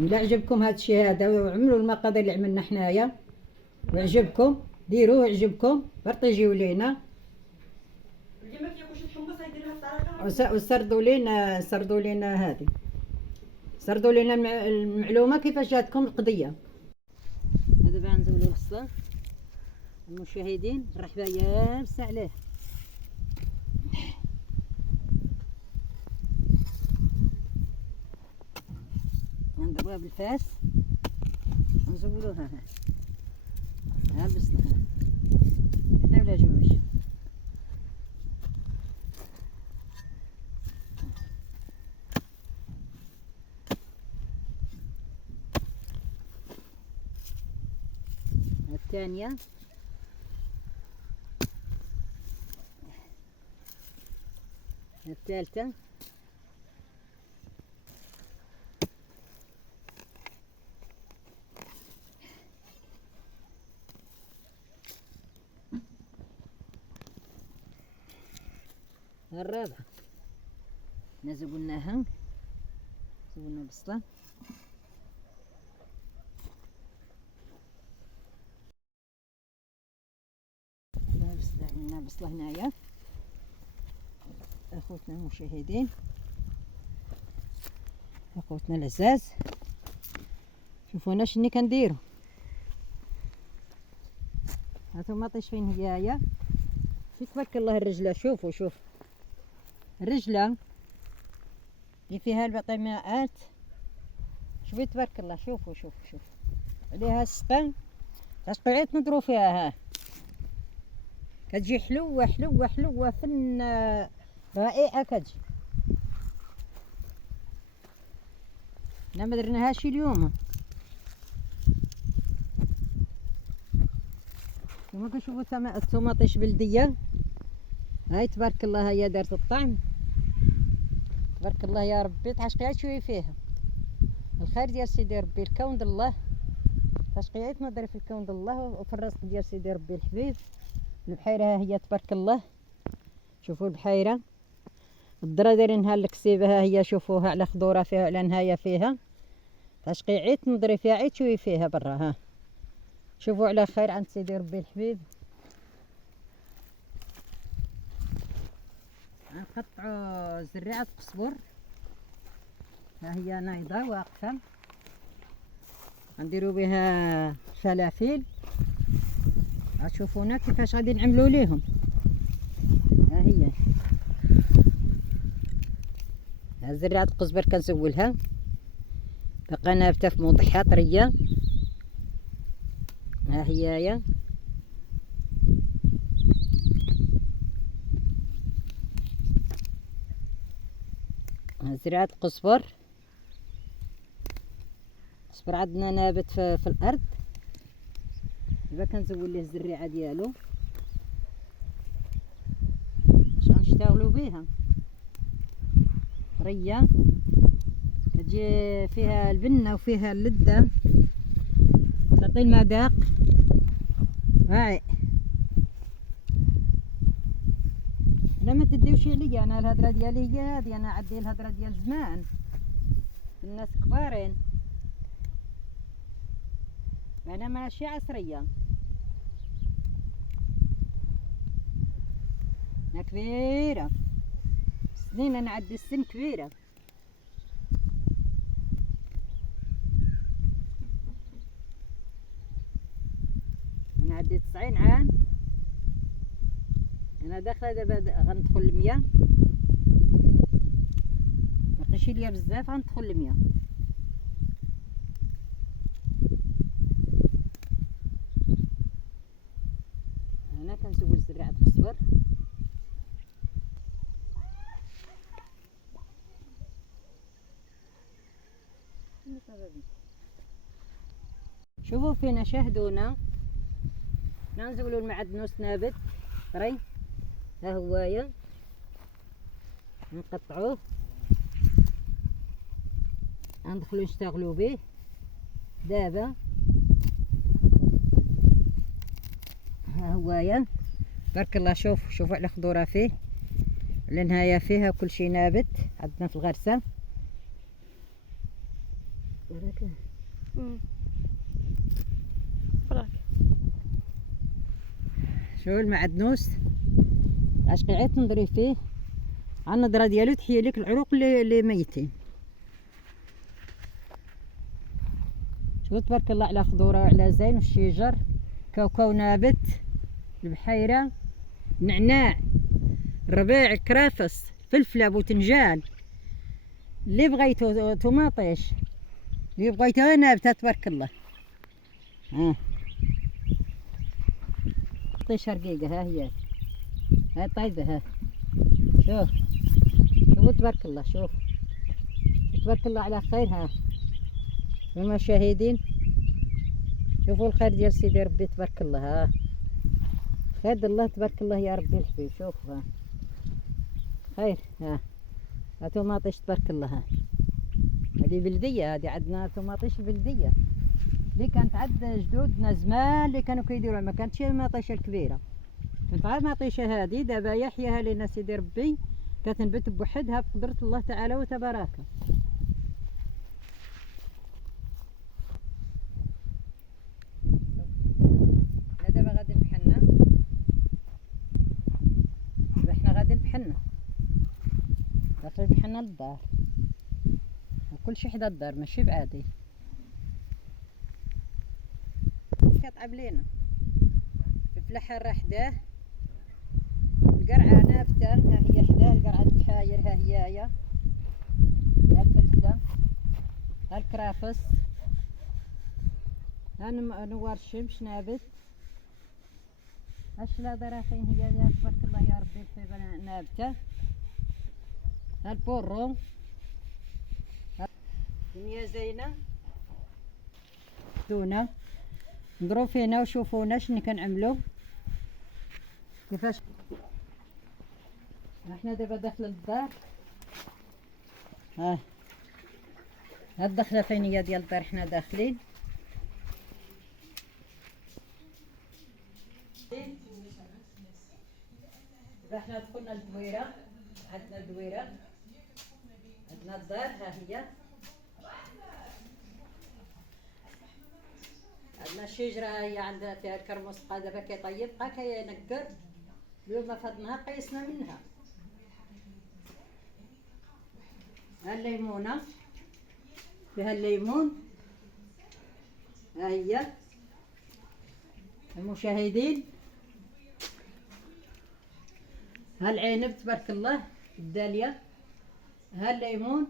إلا عجبكم هذا الشيء هذا وعملوا المقادير اللي عملنا حنايا وعجبكم ديروه، عجبكم برطيجيو لينا اللي ما كياكلش الحمص يديرها بطريقه وسردوا لينا هذه، سردوا لينا المعلومه كيفاش جاتكم القضيه. هذا بقى نزولوا البصله المشاهدين، الرحبه يابسه عليه. نضربوها بالفاس ونزولوها ها البصله هنا ولا جوج. الثانية الثالثة الرابعة. زبناها زبنا بصلة بصلة هنايا اخوتنا المشاهدين، اخوتنا العزاز. شوفوا انا شني كنديروا. هاتو ماطيش فين هيايا، شي تبارك الله الرجله. شوفوا شوف الرجله اللي فيها البطيمات، شوفي تبارك الله. شوفوا شوف عليها السقم تسقيعات نضرو فيها. ها كتجي حلوه حلوه حلوه فن رائعه كتجي. لا ما درناهاش اليوم. كما كنشوفوا الطوماطيش بلديه هاي تبارك الله، هي دارت الطعم تبارك الله يا ربي. تحشقيعات شويه فيها الخير ديال سيدي ربي، الكون د الله. تشقيعات نضري في الكون د الله وفي الرزق ديال سيدي ربي الحبيب. البحيره ها هي تبارك الله. شوفوا البحيره الدرا دايرينها الكسيبه، ها هي شوفوها على خضوره فيها على نهايه فيها. تشقيعات نضري فيها عيد شويه فيها برا. ها شوفوا على خير عند سيدي ربي الحبيب. نقطعوا زريعه قزبر، ها هي نايضه واقفه. نديروا بها فلافل. غتشوفونا كيفاش غادي نعملوا ليهم. ها هي زريعه القزبر كنزولها باقا نابته في موضحها طريه. ها هي زريعه قزبر عندنا نابت في الارض. دابا كنزول ليه الزريعه ديالو باش غنشتغلوا بها. طريه كتجي فيها البنه وفيها اللذه، تعطي المذاق. هاي لا ما تديوش عليا، انا الهضره ديالي هي هذه. انا عندي الهضره ديال زمان، الناس كبارين، انا ماشي عصريه. انا كبيره سنين، انا عندي السن كبيره. انا عندي 90 عام. انا داخله دابا غندخل 100. مابقيش ليا بزاف غندخل 100. هنا كنسول زريعه القزبر. شوفوا فينا شاهدونا. نزولوا المعدنوس نابت طري، ها هوايا نقطعوه ندخلوا نشتغلوا به دابا. ها هوايا تبارك الله. شوفوا على خضوره فيه، على نهايه فيها كل شيء نابت عندنا في الغرسه. بركة. برك. شو المعدنوس اش قعدت نضري فيه عن النضرة ديالو تحيي لك العروق اللي ميتين. شو تبارك الله على خضورة وعلى زين الشجر، كوكو نابت، البحيرة، نعناع، ربيع، كرافس، فلفلة، بوتنجان، اللي بغيتو طماطيش، اللي بغيتوها نابتة تبارك الله. ها طيش رقيقة ها هي، ها طيبة ها. شوف شوفوا تبارك الله، شوف تبارك الله على خير. ها المشاهدين شوفوا الخير ديال سيدي ربي تبارك الله. ها خير الله تبارك الله يا ربي الحبيب. شوفوا ها خير. ها طماطيش تبارك الله. ها هذه بلدية، هذه عندنا طماطيش بلدية اللي كانت عند جدودنا زمان اللي كانوا كيديروها، ما كانتش المطيشة الكبيرة، كانت غير المطيشة هذه. دابا يحياها لنا سيدي ربي كتنبت بوحدها بقدرة الله تعالى وتبارك. دابا غادي بحنا، حنا غادي بحنا داخل بحنا للدار، كلشي حدا الدار ماشي بعادي. كطعب لينا الفلفله حاره حداه، القرعه نابته ها هي حداه، القرعه البحاير ها هي، ها الفلفله، ها الكرافس، ها نوار الشمس نابت، ها الشلاضه فين هي تبارك الله يا ربي الحبيبه نابته، ها البورو، الدنيا زينه دونا نضرو فينا وشوفونا شنو كنعملو كيفاش. احنا دابا داخل الدار، ها الدخله فين هي ديال الدار، حنا داخلين. دابا حنا دخلنا للدويره، عندنا الدويره، عندنا الدار ها هي، عندنا الشجره هي عندها فيها الكرموس بقى دابا كيطيب بقى كينقر. اليوم في هذا النهار قيسنا منها. ها الليمونه فيها الليمون ها هي المشاهدين، ها العنب تبارك الله الداليه، ها الليمون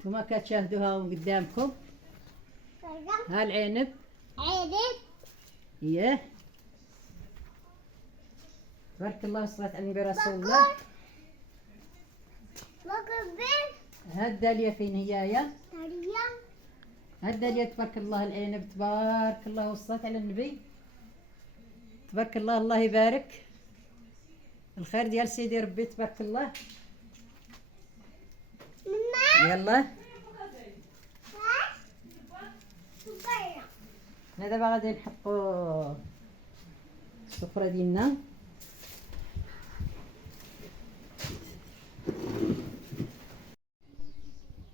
نتوما كتشاهدوها قدامكم، ها العنب اييه تبارك الله والصلاة على النبي رسول الله. ها الداليه فين هي ها الداليه تبارك الله، العنب تبارك الله والصلاة على النبي تبارك الله. الله يبارك الخير ديال سيدي ربي تبارك الله. يلا حنا دابا غادي نحطو السفرة ديالنا.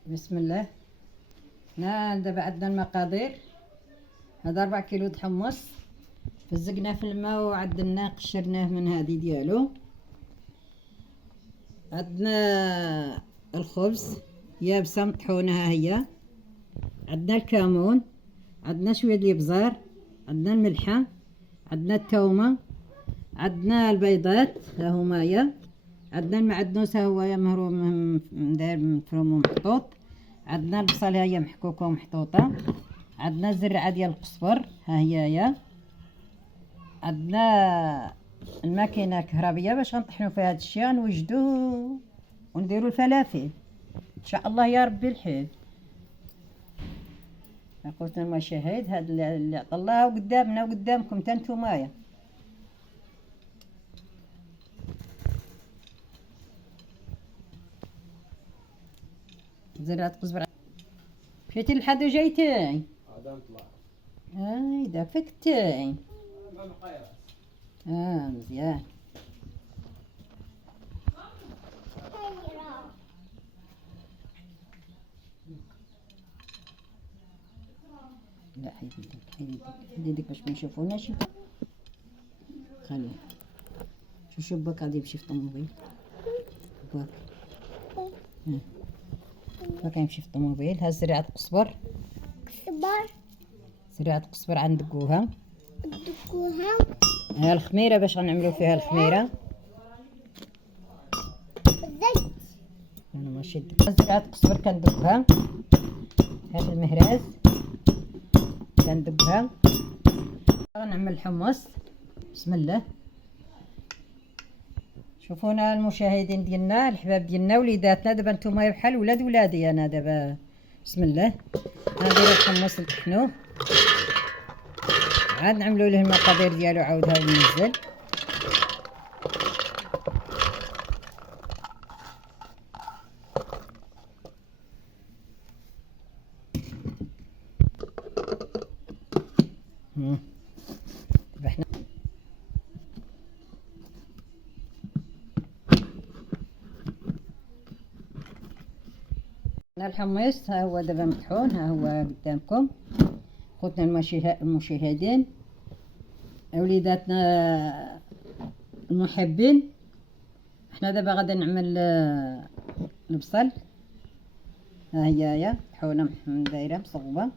بسم الله. هنا دابا عندنا المقادير، هذا 4 كيلو د حمص فزقناه في الماء وعدلناه قشرناه من هذه ديالو. عندنا الخبز يابسه مطحونه ها هي، عندنا الكمون، عندنا شويه ديال الابزار، عندنا الملحه، عندنا الثومه، عندنا البيضات ها هما، عندنا المعدنوس ها هو مهروم داير مفروم ومحطوط، عندنا البصل ها هي محكوكه ومحطوطه، عندنا الزرعه ديال القزبر ها هي، عندنا الماكينه الكهربيه باش غنطحنوا فيها هذا الشيء غنوجدوه ونديروا الفلافل ان شاء الله يا ربي الحب. اخوتنا المشاهد هذا اللي عطا الله قدامنا وقدامكم تا نتومايا. زرعة قزبر مشيتي للحد وجيتي؟ هذا نطلع. دا فكتي. مزيان. لا حيدي يدك باش ما يشوفوناش. خلي شوف باك غادي يمشي في الطوموبيل. باك باك يمشي في الطوموبيل. ها زريعة قصبر. زريعة قصبر عندقوها. ها الخميرة باش غنعملو فيها الخميرة. انا ماشي زريعة قصبر كندقها. هاد المهراز كندقها. غنعمل الحمص. بسم الله. شوفونا المشاهدين ديالنا الحباب ديالنا وليداتنا، دابا نتوما بحال ولاد ولادي انا دابا. بسم الله. نديرو الحمص نطحنوه، عاد نعملو له المقادير ديالو عاود ها وننزل. الحمص ها هو دابا مطحون، ها هو قدامكم خوتنا المشاهدين وليداتنا المحبين. احنا دابا غادي نعمل البصل. ها هي طحونه دايره مصغبه.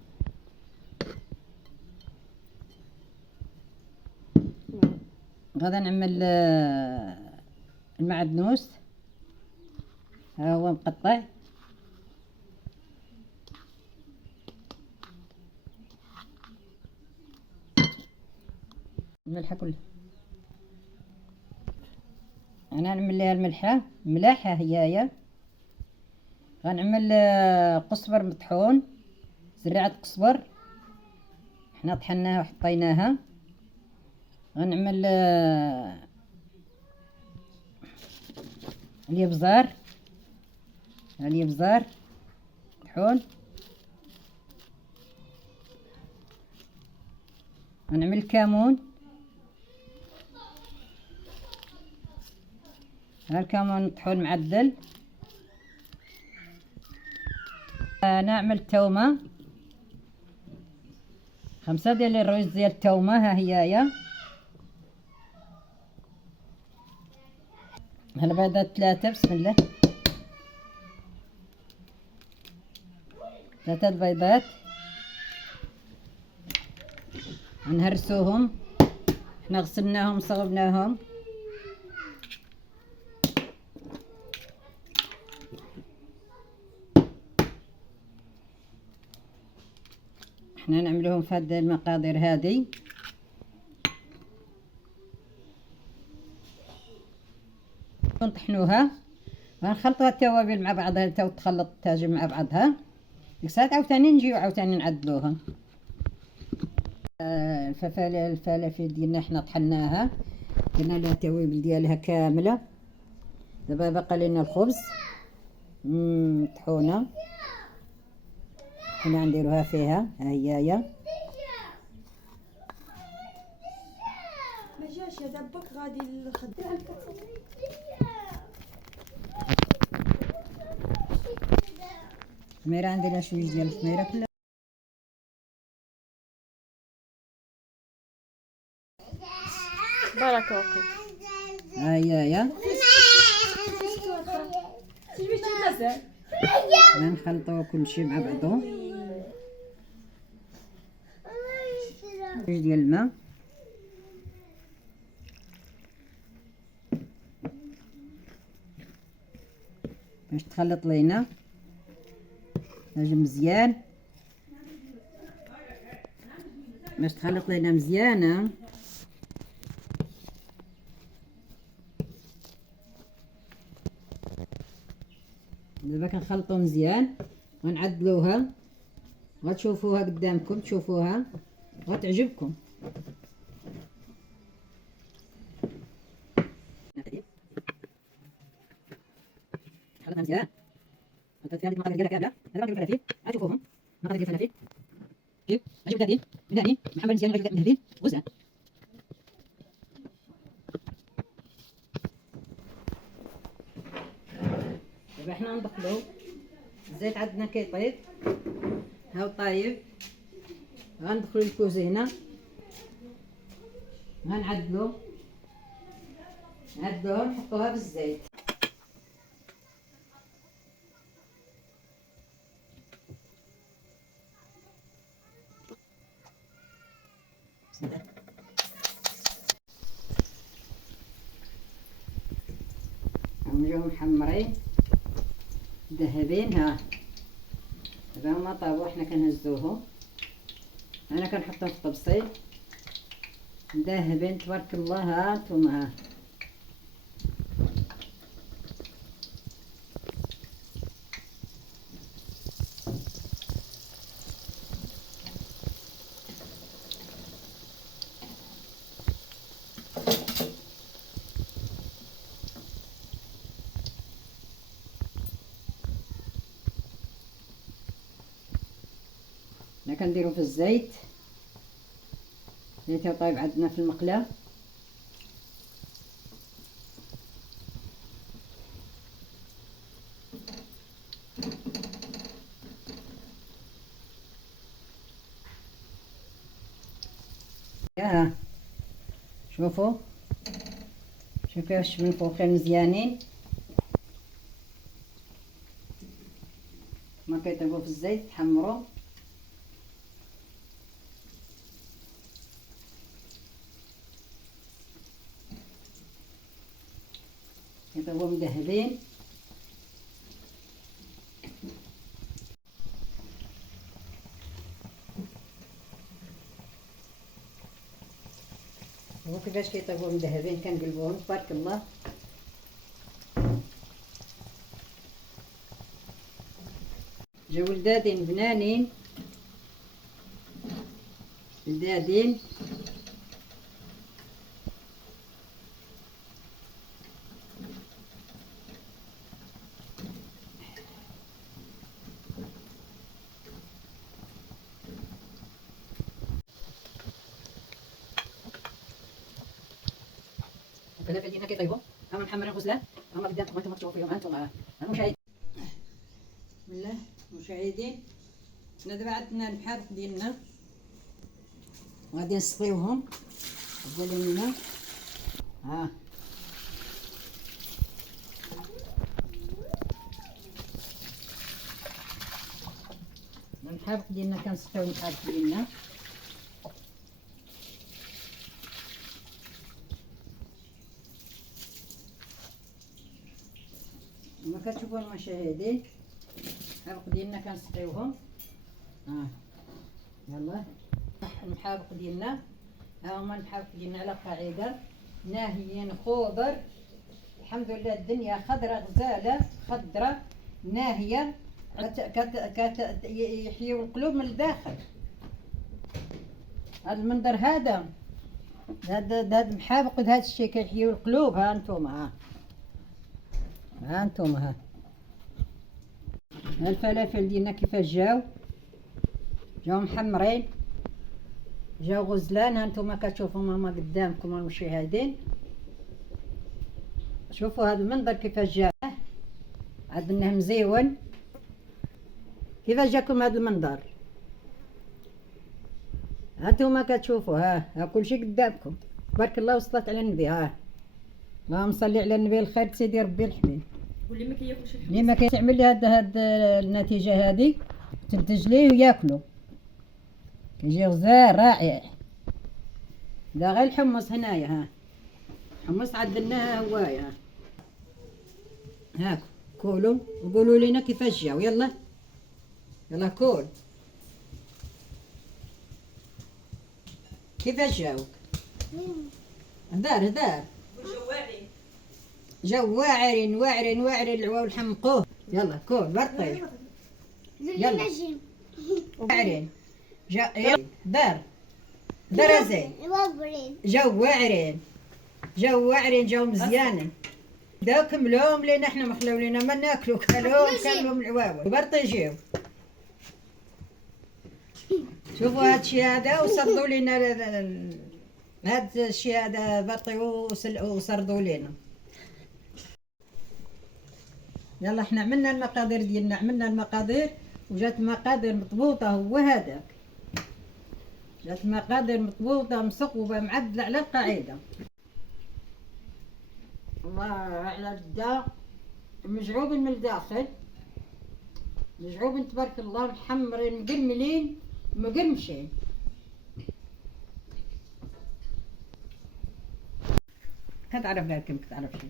غادي نعمل المعدنوس، ها هو مقطع. الملحه كلها انا نعمل ليها الملحه ملاحه. هي غنعمل قزبر مطحون، زريعه قزبر حنا طحناها وحطيناها. غنعمل الابزار، الابزار مطحون. غنعمل الكمون، ها الكمون مطحون معدل. نعمل التومه، 5 ديال الرز ديال التومه. ها هي البيضات 3. بسم الله. 3 البيضات نهرسوهم. احنا غسلناهم صغبناهم. احنا نعملوهم في هاد المقادير هادي. نطحنوها غنخلطوها التوابل مع بعضها حتى تخلط التاجر مع بعضها. ديك الساعه عاوتاني نجيو عاوتاني نعدلوها. الفلافل ديالنا حنا طحناها، درنا لها التوابل ديالها كامله. دابا باقا لنا الخبز مطحونه حنا نديروها فيها. ها هي ما جاش يا دبك غادي الخدام. الخميره عندنا شويه ديال الخميره كلها. بارك الله. ها هي غنخلطوا كلشي مع بعضو. شويه ديال الماء باش تخلط لينا مزيان، باش تخلط لينا مزيانه. دابا كنخلطو مزيان ونعدلوها. غتشوفوها قدامكم، تشوفوها غتعجبكم. خلطها مزيان. خلطت فيها المقادير ديالها كامله. هذا باقي الفلافل غتشوفوهم. مقادير ديال الفلافل جيب اجيب دادين مداني محمر مزيان غير مهلين وزان. دابا حنا ندخلو الزيت عندنا كيطيب. هاو طايب غندخلو الكوزينه، غنعدلو نحطوها بالزيت. هم جاو محمرين ذهبين. ها دابا هما طابو، حنا كنهزوهم، انا كنحطهم في الطبسيل ذاهبين تبارك الله. ها نتوما، ها حنا كنديرو في الزيت اللي تيطيب عندنا في المقله. يا شوفوا واش من فوقين مزيانين، ما كيطيبوا في الزيت تحمروا. كيطيبوا مذهبين. هو كيفاش كيطيبوا مذهبين كنقلبوهم تبارك الله. جاو لذاذين بنانين، لذاذين. الفلافل ديالنا كيطيبوا، هما محمرين غزلان، هما قدامكم انتم تشوفوا فيهم. انتم المشاهدين. بسم الله المشاهدين، حنا دابا عندنا الحرق ديالنا وغادي نسقيوهم لنا. ها الحرق ديالنا كنسقيو الحرق ديالنا. كما كتشوفوا المشاهدين الحرق ديالنا كنسقيوهم. ها يلا المحابق ديالنا، ها هما المحابق ديالنا على قاعده ناهيين خضر. الحمد لله الدنيا خضره غزاله، خضره ناهيه، يحييو القلوب من الداخل. هذا المنظر هذا المحابق هذا الشيء كيحييو القلوب. ها انتم، ها انتم، ها الفلافل ديالنا كيفاش جاو محمرين، جاو غزلان. ها انتم كتشوفوا هما قدامكم المشاهدين. شوفوا هذا المنظر كيفاش جا، عندنا مزيون. كيفاش جاكم هذا المنظر؟ ها انتم كتشوفوا، ها كلشي قدامكم تبارك الله والصلاة على النبي. ها اللهم صل على النبي الخير سيدي ربي الحميد. واللي ما كياكلش الحمص، اللي ما كيعمل لي هاد النتيجه هذه تنتج ليه وياكلوا، كيجي غزال رائع. دا غير الحمص هنايا. ها حمص عدلناها هوايا. ها كولوا وقولوا لنا كيفاش جاو. يلا كول كيفاش جاو. هدار والجواري جو واعرين العوا والحمقوه. يلا كول برطي. يلا واعرين دار زين. جو واعرين جو مزيانين. دا كملوهم لينا حنا مخلاو لينا ما ناكلو. كلوهم العواول برطي جيو. شوفوا هادشي هذا وصردوا لينا هاد الشيء هذا برطيو وسردوا لينا. يلا حنا عملنا المقادير ديالنا، عملنا المقادير وجات مقادير مضبوطه. هو هذاك جات مقادير مضبوطة مصقوبة معدلة على القاعدة. الله على الدا مجعوب من الداخل، مجعوب تبارك الله، محمرين مقرملين مقرمشين. كتعرف غير كم كتعرف شي.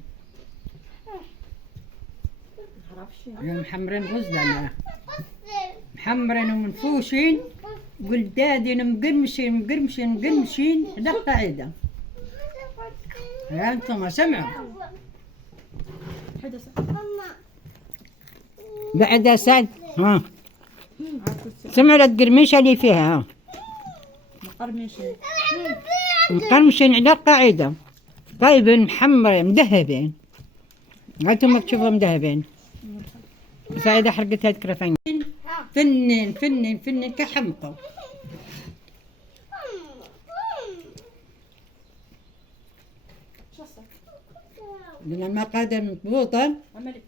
معرفش يوم محمرين غزلنا محمرين ومنفوشين قلدادين مقرمشين على القاعدة. يا انتم سمعوا حدا صح بعد ساد ها سمعوا القرميشة اللي فيها ها مقرمشين مقرمشين على القاعدة. طيبين محمرين مذهبين، هانتم تشوفوا مذهبين. سعيدة حرقت هاد كرفين فنن كحمقوا. شو صار لأن المقادير مضبوطة عملي